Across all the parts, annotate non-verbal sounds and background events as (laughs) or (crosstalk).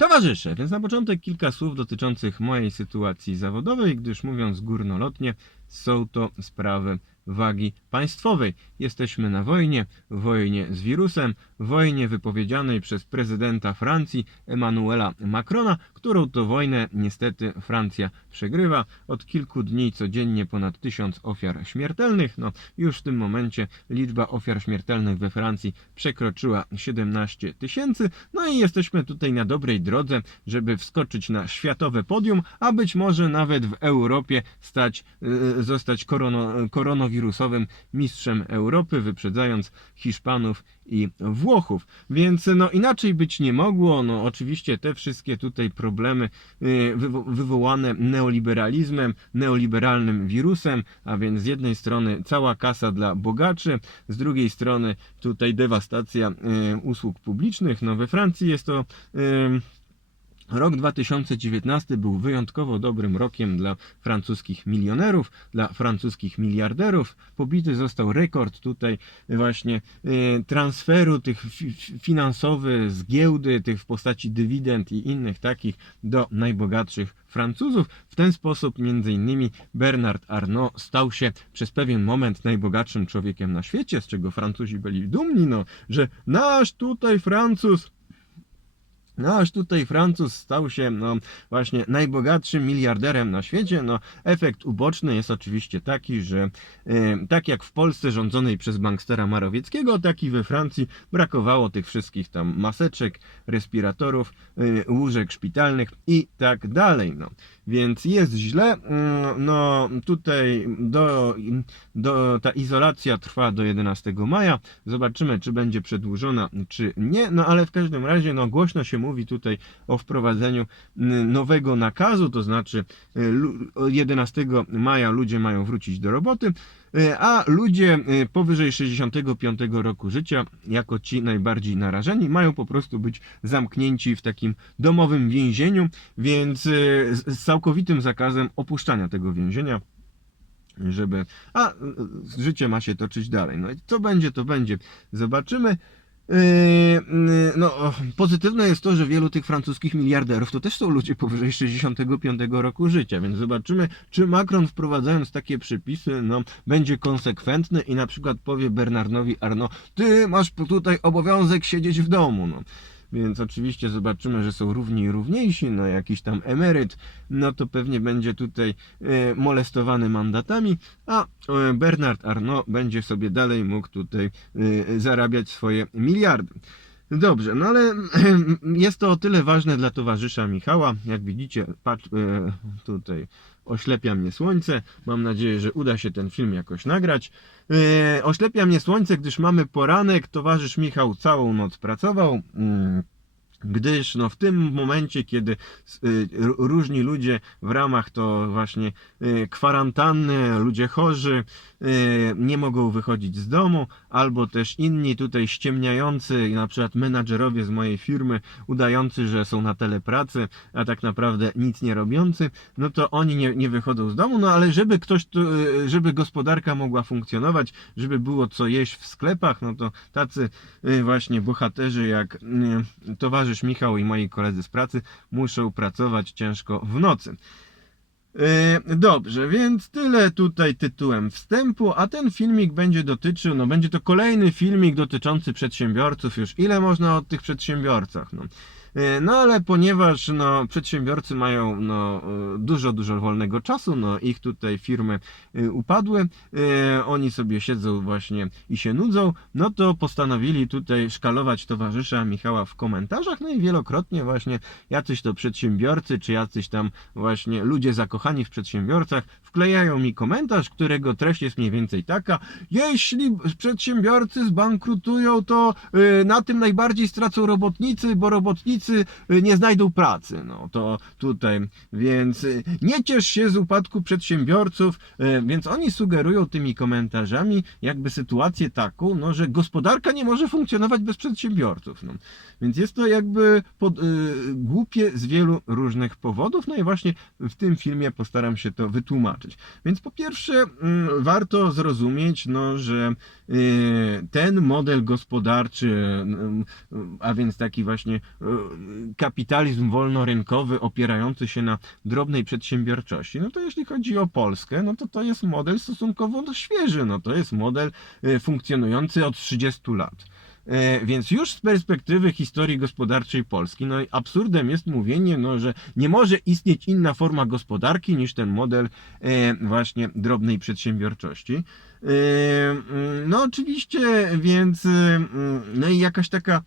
Towarzysze, więc na początek kilka słów dotyczących mojej sytuacji zawodowej, gdyż mówiąc górnolotnie, są to sprawy wagi państwowej. Jesteśmy na wojnie, wojnie z wirusem, wojnie wypowiedzianej przez prezydenta Francji Emmanuela Macrona, którą to wojnę niestety Francja przegrywa. Od kilku dni codziennie ponad tysiąc ofiar śmiertelnych. No, już w tym momencie liczba ofiar śmiertelnych we Francji przekroczyła 17 tysięcy. No i jesteśmy tutaj na dobrej drodze, żeby wskoczyć na światowe podium, a być może nawet w Europie stać, y, zostać korono, koronawirusowym mistrzem Europy, wyprzedzając Hiszpanów i Włochów. Więc no inaczej być nie mogło. No oczywiście te wszystkie tutaj problemy y, wywo wywołane neoliberalizmem, neoliberalnym wirusem, a więc z jednej strony cała kasa dla bogaczy, z drugiej strony tutaj dewastacja y, usług publicznych. No we Francji jest to Rok 2019 był wyjątkowo dobrym rokiem dla francuskich milionerów, dla francuskich miliarderów. Pobity został rekord tutaj właśnie e, transferu tych fi- fi- finansowy z giełdy, tych w postaci dywidend i innych takich do najbogatszych Francuzów. W ten sposób między innymi Bernard Arnault stał się przez pewien moment najbogatszym człowiekiem na świecie, z czego Francuzi byli dumni, no, że nasz tutaj Francuz no aż tutaj Francuz stał się no, właśnie najbogatszym miliarderem na świecie. No, efekt uboczny jest oczywiście taki, że e, tak jak w Polsce rządzonej przez bankstera Marowieckiego, tak i we Francji brakowało tych wszystkich tam maseczek, respiratorów, e, łóżek szpitalnych i tak dalej. No. Więc jest źle. Mm, No tutaj do, do, ta izolacja trwa do 11 maja. Zobaczymy, czy będzie przedłużona, czy nie. No ale w każdym razie no, głośno się mówi tutaj o wprowadzeniu nowego nakazu, to znaczy y, lu- 11 maja ludzie mają wrócić do roboty. y, A ludzie y, powyżej 65 roku życia, jako ci najbardziej narażeni, mają po prostu być zamknięci w takim domowym więzieniu, więc z całkowitym zakazem opuszczania tego więzienia żeby. A życie ma się toczyć dalej. No i co będzie, to będzie. Zobaczymy. Yy, yy, No, pozytywne jest to, że wielu tych francuskich miliarderów to też są ludzie powyżej 65 roku życia, więc zobaczymy, czy Macron wprowadzając takie przepisy, no, będzie konsekwentny i na przykład powie Bernardowi Arnault, ty masz tutaj obowiązek siedzieć w domu, no. Więc oczywiście zobaczymy, że są równi i równiejsi, no jakiś tam emeryt, no to pewnie będzie tutaj e, molestowany mandatami, a e, Bernard Arnault będzie sobie dalej mógł tutaj e, zarabiać swoje miliardy. Dobrze, no ale (clears throat) jest to o tyle ważne dla towarzysza Michała. Jak widzicie, patrz, tutaj oślepia mnie słońce. Mam nadzieję, że uda się ten film jakoś nagrać. E, oślepia mnie słońce, gdyż mamy poranek. Towarzysz Michał całą noc pracował. Mm, Gdyż no, w tym momencie, kiedy y, różni ludzie w ramach to właśnie y, kwarantanny, ludzie chorzy y, nie mogą wychodzić z domu, albo też inni tutaj ściemniający, na przykład menadżerowie z mojej firmy, udający, że są na telepracy, a tak naprawdę nic nie robiący, no to oni nie, nie wychodzą z domu, no ale żeby ktoś, tu, żeby gospodarka mogła funkcjonować, żeby było co jeść w sklepach, no to tacy właśnie bohaterzy jak y, towarzysz Michał i moi koledzy z pracy muszą pracować ciężko w nocy. Yy, Dobrze, więc tyle tutaj tytułem wstępu, a ten filmik będzie dotyczył, no będzie to kolejny filmik dotyczący przedsiębiorców, już ile można o tych przedsiębiorcach, no. Yy, No ale ponieważ no, przedsiębiorcy mają no, yy, dużo, dużo wolnego czasu, no ich tutaj firmy yy, upadły, oni sobie siedzą właśnie i się nudzą, no to postanowili tutaj szkalować towarzysza Michała w komentarzach, no i wielokrotnie właśnie jacyś to przedsiębiorcy, czy jacyś tam właśnie ludzie zakochani w przedsiębiorcach wklejają mi komentarz, którego treść jest mniej więcej taka, jeśli przedsiębiorcy zbankrutują, to na tym najbardziej stracą robotnicy, bo robotnicy y, nie znajdą pracy. No to tutaj, więc y, nie ciesz się z upadku przedsiębiorców, y, więc oni sugerują tymi komentarzami jakby sytuację taką, no, że gospodarka nie może funkcjonować bez przedsiębiorców. No. Więc jest to jakby pod, y, głupie z wielu różnych powodów, no i właśnie w tym filmie postaram się to wytłumaczyć. Więc po pierwsze mm, warto zrozumieć, no, że y, ten model gospodarczy, mm, a więc taki właśnie y, kapitalizm wolnorynkowy opierający się na drobnej przedsiębiorczości, no to jeśli chodzi o Polskę, no to to jest model stosunkowo no, świeży, no to jest model y, funkcjonujący od 30 lat. E, Więc już z perspektywy historii gospodarczej Polski, no i absurdem jest mówienie, no, że nie może istnieć inna forma gospodarki niż ten model e, właśnie drobnej przedsiębiorczości. E, mm, No oczywiście, więc mm, no i jakaś taka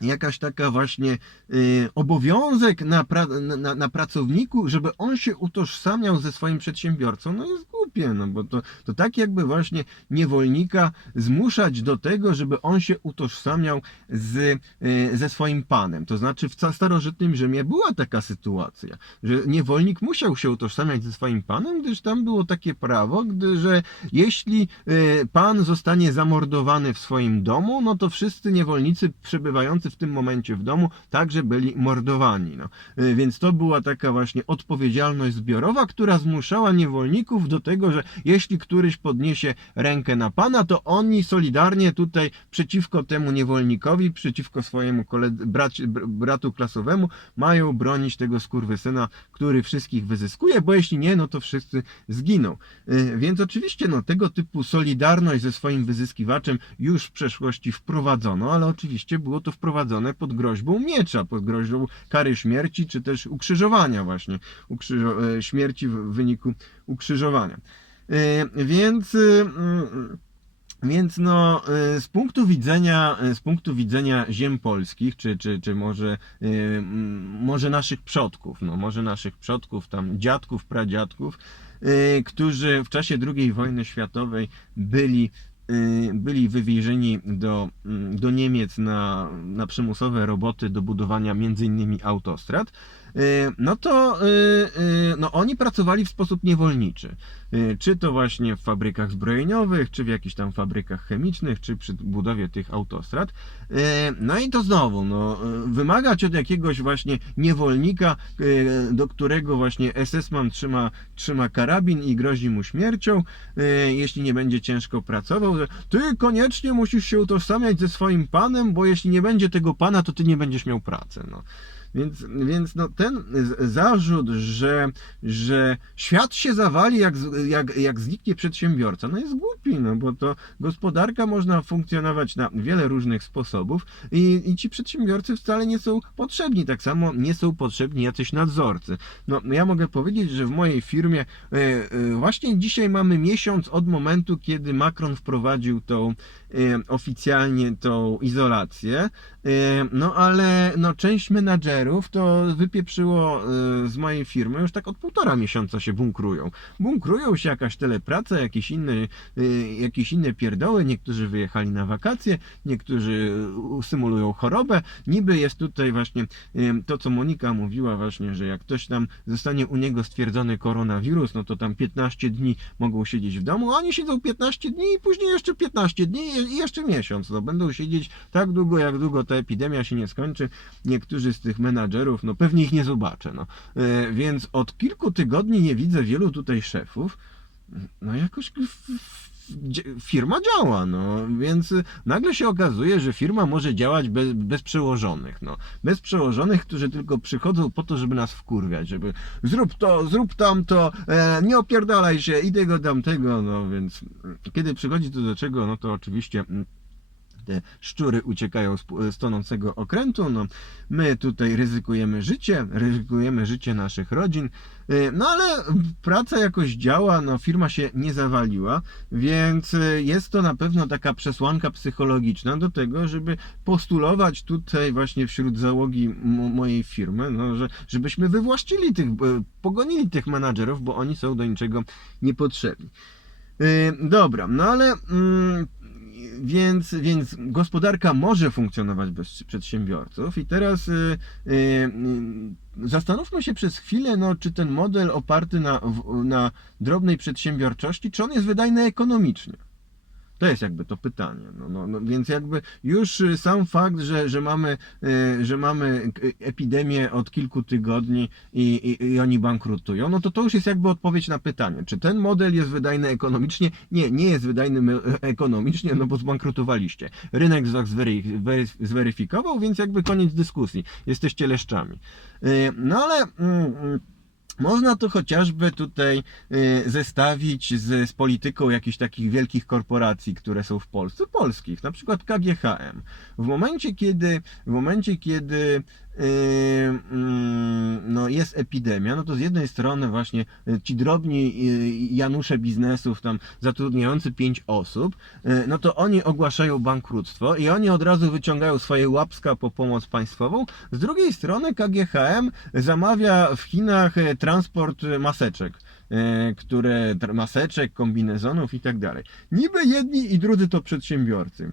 jakaś taka właśnie y, obowiązek na, pra, na, na pracowniku, żeby on się utożsamiał ze swoim przedsiębiorcą, no jest głupie, no bo to, to tak jakby właśnie niewolnika zmuszać do tego, żeby on się utożsamiał z, y, ze swoim panem. To znaczy w starożytnym Rzymie była taka sytuacja, że niewolnik musiał się utożsamiać ze swoim panem, gdyż tam było takie prawo, gdy, że jeśli y, pan zostanie zamordowany w swoim domu, no to wszyscy niewolnicy przebywający w tym momencie w domu także byli mordowani. No. Y, Więc to była taka właśnie odpowiedzialność zbiorowa, która zmuszała niewolników do tego, że jeśli któryś podniesie rękę na pana, to oni solidarnie tutaj przeciwko temu niewolnikowi, przeciwko swojemu braci, br- bratu klasowemu mają bronić tego skurwysyna, który wszystkich wyzyskuje, bo jeśli nie, no to wszyscy zginą. Y, Więc oczywiście no, tego typu solidarność ze swoim wyzyskiwaczem już w przeszłości wprowadzono, ale oczywiście było to wprowadzone pod groźbą miecza, pod groźbą kary śmierci, czy też ukrzyżowania właśnie, ukrzyżo- e, śmierci w wyniku ukrzyżowania. Y, Więc y, mm, więc no, y, z punktu widzenia, z punktu widzenia ziem polskich, czy, czy, czy może, mm, może naszych przodków, no może naszych przodków, tam dziadków, pradziadków, którzy w czasie II wojny światowej byli, byli wywiezieni do, mm, do Niemiec na, na przymusowe roboty do budowania między innymi autostrad, no to y, y, no oni pracowali w sposób niewolniczy. Y, Czy to właśnie w fabrykach zbrojeniowych, czy w jakichś tam fabrykach chemicznych, czy przy budowie tych autostrad. Y, No i to znowu, no, y, wymagać od jakiegoś właśnie niewolnika, y, do którego właśnie SS-man trzyma, trzyma karabin i grozi mu śmiercią, y, jeśli nie będzie ciężko pracował, że ty koniecznie musisz się utożsamiać ze swoim panem, bo jeśli nie będzie tego pana, to ty nie będziesz miał pracy. No. Więc, więc no, ten zarzut, że, że świat się zawali, jak, jak, jak zniknie przedsiębiorca, no jest głupi, no bo to gospodarka można funkcjonować na wiele różnych sposobów i, i ci przedsiębiorcy wcale nie są potrzebni. Tak samo nie są potrzebni jacyś nadzorcy. No, ja mogę powiedzieć, że w mojej firmie e, e, właśnie dzisiaj mamy miesiąc od momentu, kiedy Macron wprowadził tą oficjalnie tą izolację. E, No ale no, część menadżerów to wypieprzyło e, z mojej firmy już tak od półtora miesiąca się bunkrują. Bunkrują się jakaś telepraca, jakieś inne, jakieś inne pierdoły. Niektórzy wyjechali na wakacje, niektórzy symulują chorobę. Niby jest tutaj właśnie to, co Monika mówiła właśnie, że jak ktoś tam zostanie u niego stwierdzony koronawirus, no to tam 15 dni mogą siedzieć w domu, oni siedzą 15 dni i później jeszcze 15 dni i jeszcze miesiąc. No, będą siedzieć tak długo, jak długo ta epidemia się nie skończy. Niektórzy z tych menadżerów, no pewnie ich nie zobaczę. No. E, Więc od kilku tygodni nie widzę wielu tutaj szefów. No jakoś firma działa, no więc nagle się okazuje, że firma może działać bez, bez przełożonych, no. Bez przełożonych, którzy tylko przychodzą po to, żeby nas wkurwiać, żeby zrób to, zrób tamto, e, nie opierdalaj się i tego, tamtego, no więc kiedy przychodzi to do czego, no to oczywiście mm, te szczury uciekają z, z tonącego okrętu. No, my tutaj ryzykujemy życie, ryzykujemy życie naszych rodzin. Y, No ale praca jakoś działa, no firma się nie zawaliła, więc y, jest to na pewno taka przesłanka psychologiczna do tego, żeby postulować tutaj właśnie wśród załogi mojej firmy, no, że, żebyśmy wywłaszczyli tych, pogonili tych menadżerów, bo oni są do niczego niepotrzebni. Y, Dobra, no ale mm, więc, więc gospodarka może funkcjonować bez przedsiębiorców i teraz y, y, y, zastanówmy się przez chwilę, no, czy ten model oparty na, na drobnej przedsiębiorczości, czy on jest wydajny ekonomicznie. To jest jakby to pytanie. No, no, no, więc jakby już y, sam fakt, że, że, mamy, y, że mamy k- epidemię od kilku tygodni i, i, i oni bankrutują, no to to już jest jakby odpowiedź na pytanie, czy ten model jest wydajny ekonomicznie? Nie, nie jest wydajny ekonomicznie, no bo zbankrutowaliście. Rynek zweryfikował, więc jakby koniec dyskusji. Jesteście leszczami. Y, No ale... mm, mm, można to chociażby tutaj y, zestawić z, z polityką jakichś takich wielkich korporacji, które są w Polsce, polskich, na przykład KGHM. W momencie, kiedy, w momencie, kiedy no jest epidemia, no to z jednej strony właśnie y, ci drobni y, Janusze biznesów tam zatrudniający pięć osób, y, no to oni ogłaszają bankructwo i oni od razu wyciągają swoje łapska po pomoc państwową. Z drugiej strony KGHM zamawia w Chinach transport maseczek, które maseczek, kombinezonów i tak dalej. Niby jedni i drudzy to przedsiębiorcy.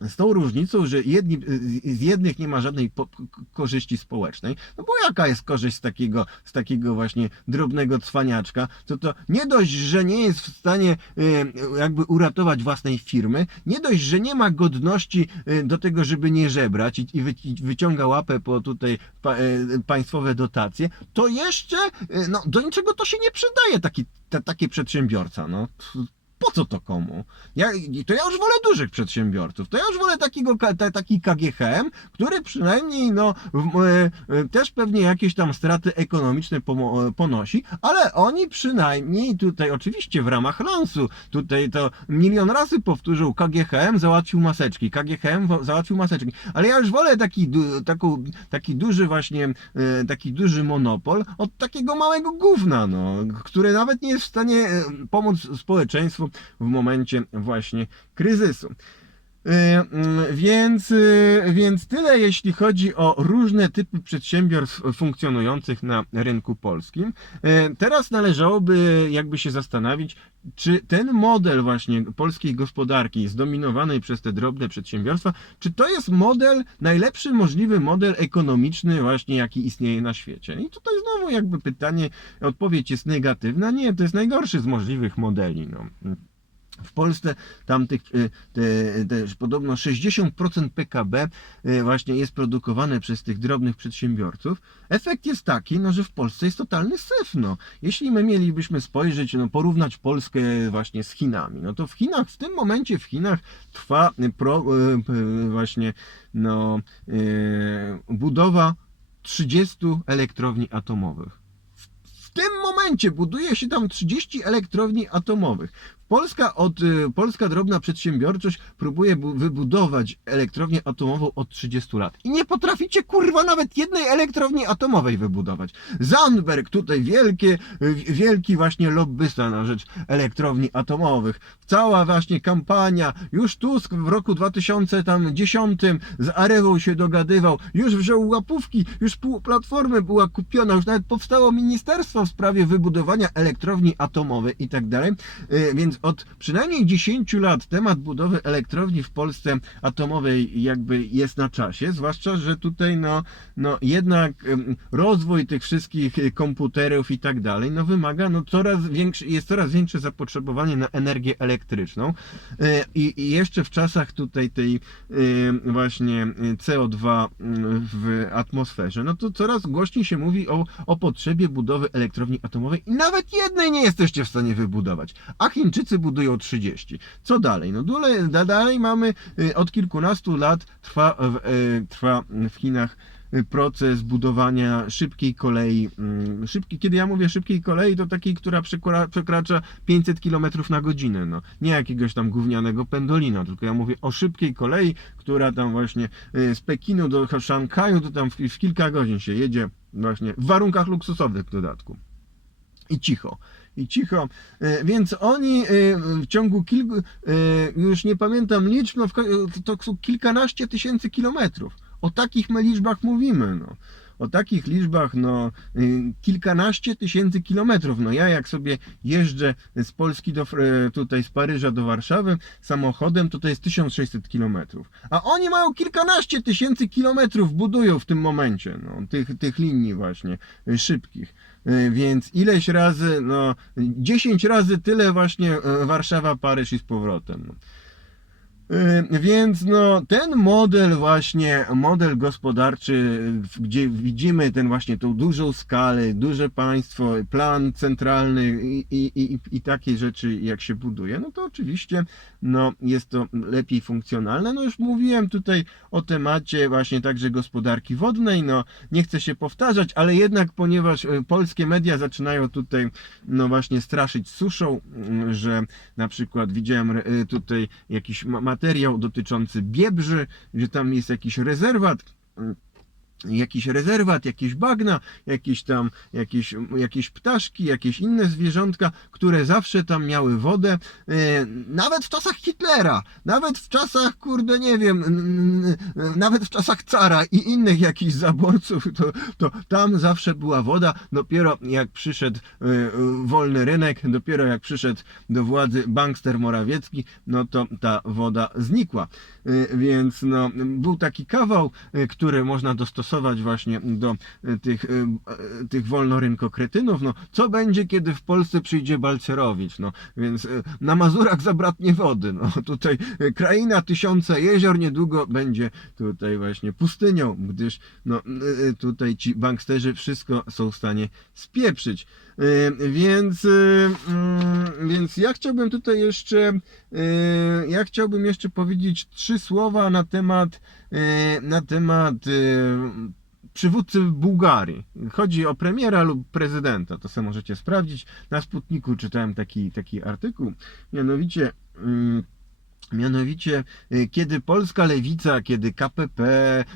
Z tą różnicą, że jedni, z jednych nie ma żadnej po, korzyści społecznej, no bo jaka jest korzyść z takiego, z takiego właśnie drobnego cwaniaczka, to to nie dość, że nie jest w stanie e, jakby uratować własnej firmy, nie dość, że nie ma godności e, do tego, żeby nie żebrać i, i wy, i wyciąga łapę po tutaj pa, e, państwowe dotacje, to jeszcze no, do niczego to się nie przydaje taki, ta, taki przedsiębiorca. No. Po co to komu? Ja, to ja już wolę dużych przedsiębiorców. To ja już wolę takiego, ta, taki KGHM, który przynajmniej no, e, e, też pewnie jakieś tam straty ekonomiczne e, ponosi, ale oni przynajmniej tutaj oczywiście w ramach lansu, tutaj to milion razy powtórzył, KGHM załatwił maseczki, KGHM załatwił maseczki, ale ja już wolę taki, taką, taki duży właśnie, taki duży monopol od takiego małego gówna, no, który nawet nie jest w stanie pomóc społeczeństwu w momencie właśnie kryzysu. Yy, mm, Więc, yy, więc tyle jeśli chodzi o różne typy przedsiębiorstw funkcjonujących na rynku polskim. Yy, Teraz należałoby jakby się zastanowić, czy ten model właśnie polskiej gospodarki zdominowanej przez te drobne przedsiębiorstwa, czy to jest model, najlepszy możliwy model ekonomiczny właśnie jaki istnieje na świecie. I tutaj znowu jakby pytanie, odpowiedź jest negatywna. Nie, to jest najgorszy z możliwych modeli. No. W Polsce tam tych, y, te, te, podobno 60% PKB y, właśnie jest produkowane przez tych drobnych przedsiębiorców. Efekt jest taki, no, że w Polsce jest totalny syf. No. Jeśli my mielibyśmy spojrzeć, no, porównać Polskę właśnie z Chinami, no to w Chinach, w tym momencie w Chinach trwa y, pro, właśnie no, budowa 30 elektrowni atomowych. W tym momencie buduje się tam 30 elektrowni atomowych. Polska, od, y, polska drobna przedsiębiorczość próbuje bu- wybudować elektrownię atomową od 30 lat. I nie potraficie kurwa nawet jednej elektrowni atomowej wybudować. Zandberg tutaj wielkie, y, wielki właśnie lobbysta na rzecz elektrowni atomowych. Cała właśnie kampania, już Tusk w roku 2010 z Arewą się dogadywał, już wziął łapówki, już pół platformy była kupiona, już nawet powstało ministerstwo w sprawie wybudowania elektrowni atomowej i tak dalej. Y, Od przynajmniej 10 lat temat budowy elektrowni w Polsce atomowej jakby jest na czasie, zwłaszcza, że tutaj no, no jednak rozwój tych wszystkich y, komputerów i tak dalej, no wymaga no coraz większe, jest coraz większe zapotrzebowanie na energię elektryczną. Y, i, i jeszcze w czasach tutaj tej właśnie y, CO2 y, w atmosferze, no to coraz głośniej się mówi o, o potrzebie budowy elektrowni atomowej i nawet jednej nie jesteście w stanie wybudować, a Chińczycy budują 30. Co dalej? No dalej, da- dalej mamy y, od kilkunastu lat trwa w, y, trwa w Chinach y, proces budowania szybkiej kolei. mm, Szybki, kiedy ja mówię szybkiej kolei, to takiej, która przekra- przekracza 500 km na godzinę. No. Nie jakiegoś tam gównianego pendolina, tylko ja mówię o szybkiej kolei, która tam właśnie z Pekinu do Szanghaju, to tam w, w kilka godzin się jedzie właśnie w warunkach luksusowych w dodatku. I cicho. I cicho. E, Więc oni e, w ciągu kilku, e, już nie pamiętam liczb, no to kilkanaście tysięcy kilometrów. O takich my liczbach mówimy. No. o takich liczbach, no y, kilkanaście tysięcy kilometrów. No ja jak sobie jeżdżę z Polski do, tutaj z Paryża do Warszawy samochodem, to to jest 1600 kilometrów. A oni mają kilkanaście tysięcy kilometrów, budują w tym momencie, no, tych, tych linii właśnie y, szybkich. Y, Więc ileś razy, no 10 razy tyle właśnie y, Warszawa, Paryż i z powrotem. Y, Więc no, ten model właśnie, model gospodarczy, gdzie widzimy ten właśnie tą dużą skalę, duże państwo, plan centralny i, i, i, i takie rzeczy jak się buduje, no to oczywiście no, jest to lepiej funkcjonalne. No już mówiłem tutaj o temacie właśnie także gospodarki wodnej, no nie chcę się powtarzać, ale jednak ponieważ y, polskie media zaczynają tutaj no właśnie straszyć suszą, y, że na przykład widziałem y, tutaj jakiś ma- materiał dotyczący Biebrzy, że tam jest jakiś rezerwat, jakiś rezerwat, jakieś bagna, jakieś tam, jakieś, jakieś ptaszki, jakieś inne zwierzątka, które zawsze tam miały wodę, e, nawet w czasach Hitlera, nawet w czasach, kurde, nie wiem, nawet w czasach cara i innych jakichś zaborców, to, to tam zawsze była woda, dopiero jak przyszedł e, wolny rynek, dopiero jak przyszedł do władzy bankster Morawiecki, no to ta woda znikła. E, Więc no, był taki kawał, który można dostosować właśnie do e, tych, e, e, tych wolnorynkokretynów. No, co będzie, kiedy w Polsce przyjdzie Balcerowicz? No, więc na Mazurach zabraknie wody. No, (laughs) tutaj kraina tysiąca jezior niedługo będzie tutaj właśnie pustynią, gdyż no, tutaj ci banksterzy wszystko są w stanie spieprzyć. E, Więc, e, mm, więc ja chciałbym tutaj jeszcze e, ja chciałbym jeszcze powiedzieć trzy słowa na temat na temat przywódcy Bułgarii. Chodzi o premiera lub prezydenta. To sobie możecie sprawdzić. Na Sputniku czytałem taki, taki artykuł. Mianowicie mm, Mianowicie, y, kiedy polska lewica, kiedy KPP,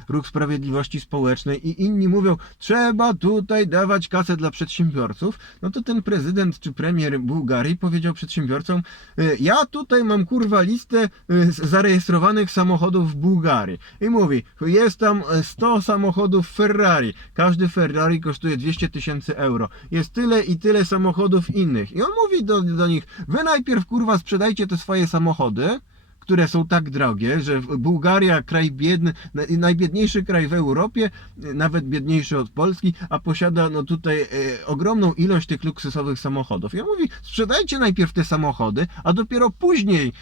Ruch Sprawiedliwości Społecznej i inni mówią, trzeba tutaj dawać kasę dla przedsiębiorców, no to ten prezydent czy premier Bułgarii powiedział przedsiębiorcom, y, ja tutaj mam kurwa listę y, zarejestrowanych samochodów w Bułgarii. I mówi, jest tam e, 100 samochodów Ferrari, każdy Ferrari kosztuje 200 tysięcy euro. Jest tyle i tyle samochodów innych. I on mówi do, do nich, wy najpierw kurwa sprzedajcie te swoje samochody, które są tak drogie, że Bułgaria, kraj biedny, naj- najbiedniejszy kraj w Europie, e, nawet biedniejszy od Polski, a posiada no tutaj e, ogromną ilość tych luksusowych samochodów. Ja mówi, sprzedajcie najpierw te samochody, a dopiero później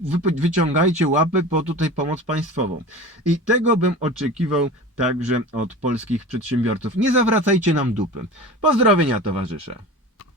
wy, wyciągajcie łapy po tutaj pomoc państwową. I tego bym oczekiwał także od polskich przedsiębiorców. Nie zawracajcie nam dupy. Pozdrowienia towarzysze.